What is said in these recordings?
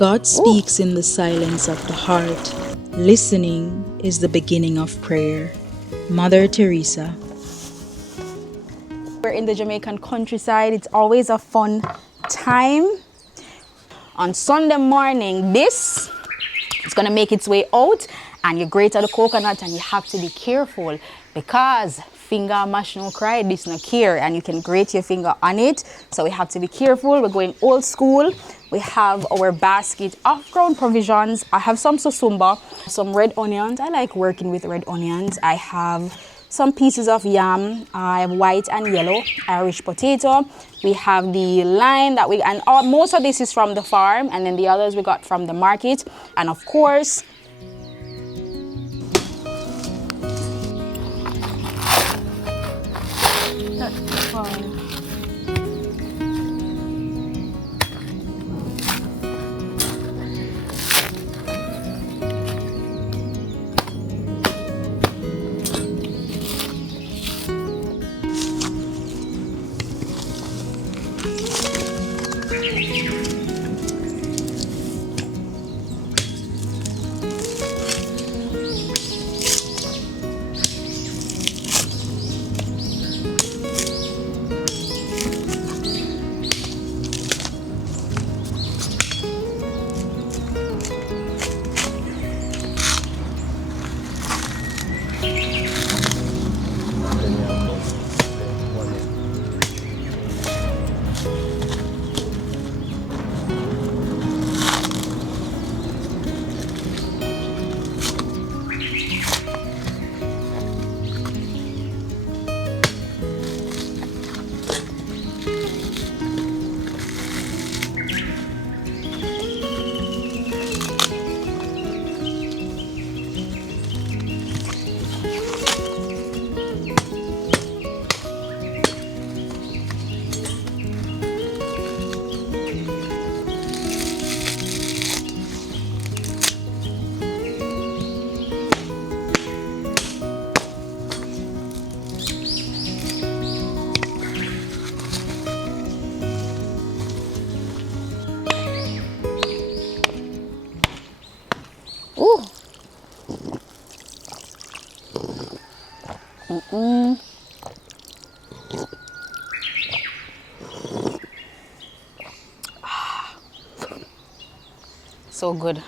God speaks in the silence of the heart. Listening is the beginning of prayer. Mother Teresa. We're in the Jamaican countryside. It's always a fun time. On Sunday morning, this is going to make its way out and you grate the coconut and you have to be careful because finger mash no cry, this no care, and you can grate your finger on it. So we have to be careful. We're going old school. We have our basket of ground provisions. I have some susumba, some red onions. I like working with red onions. I have some pieces of yam. I have white and yellow Irish potato. We have the lime that most of this is from the farm, and then the others we got from the market. And of course, ooh. So good.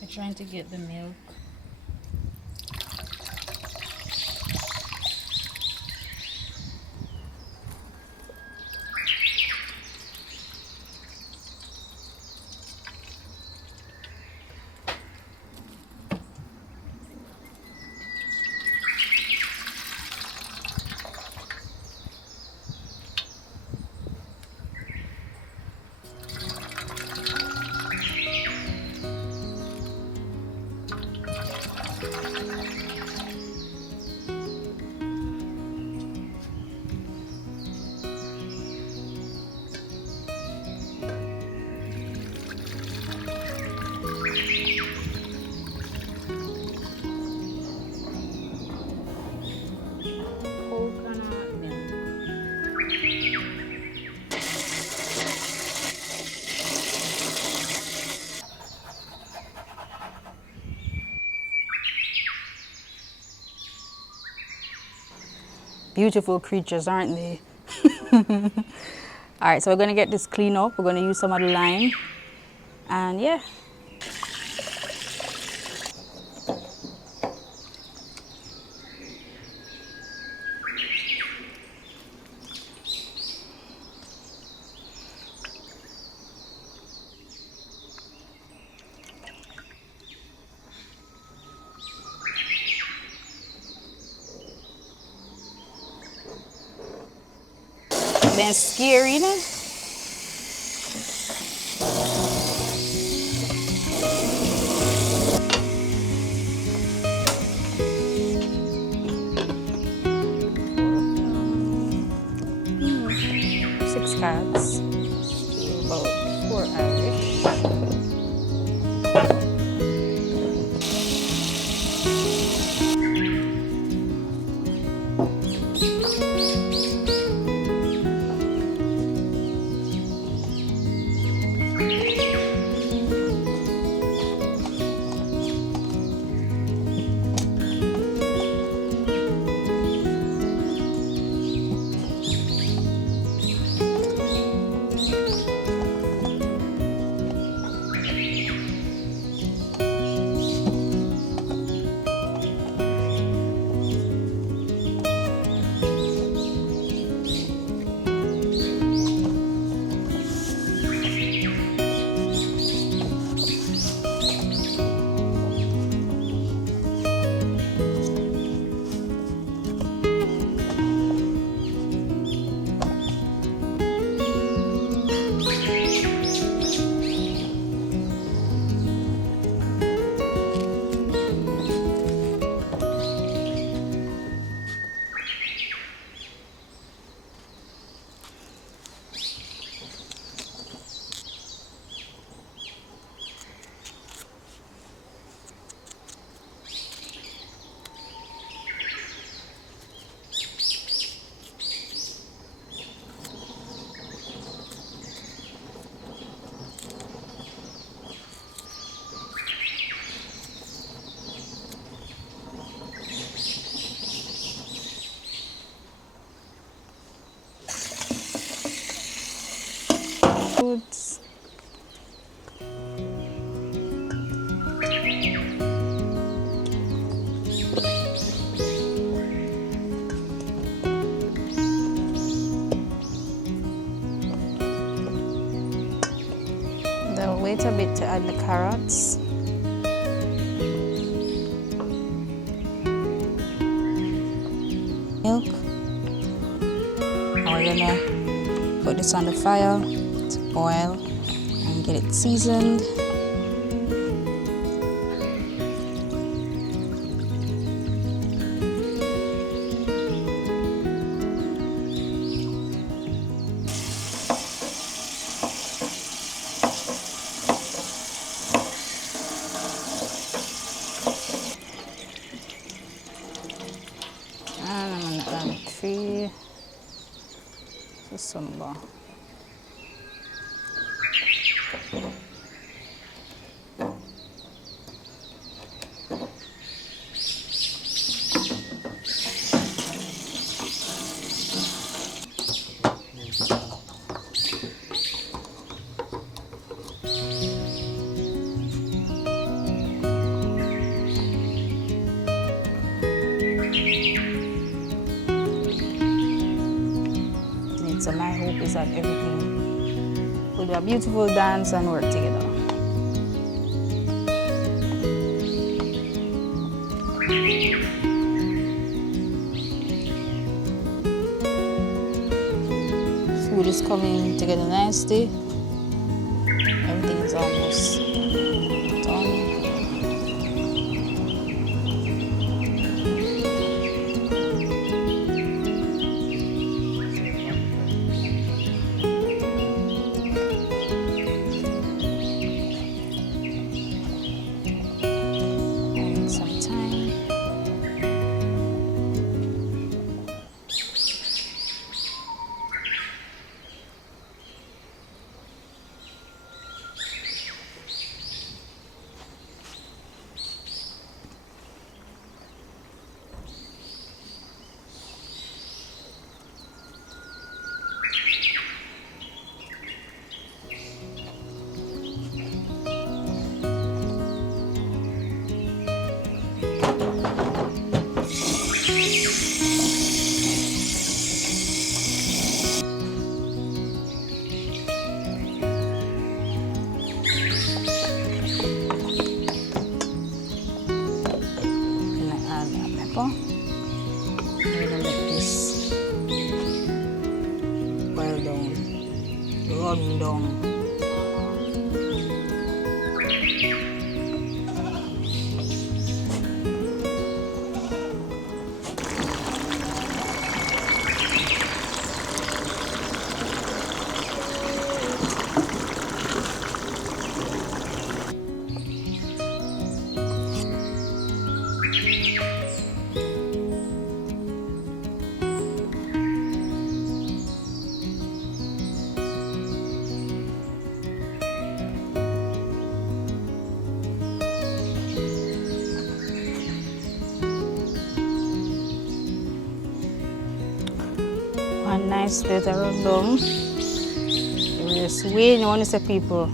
We're trying to get the milk. Coconut milk. Beautiful creatures, aren't they? All right, so we're gonna get this clean up. We're gonna use some of the lime, and yeah. Then scary, you know? Six carrots, about 4 Irish. Foods. Then we'll wait a bit to add the carrots. Milk. And we're gonna put this on the fire to boil and get it seasoned. And I'm gonna add 3 cucumber. So my hope is that everything will be a beautiful dance and work together. Food is coming together nicely. Everything is almost done. Some time. run down. One nice bit around down. Just wait, you want to say people.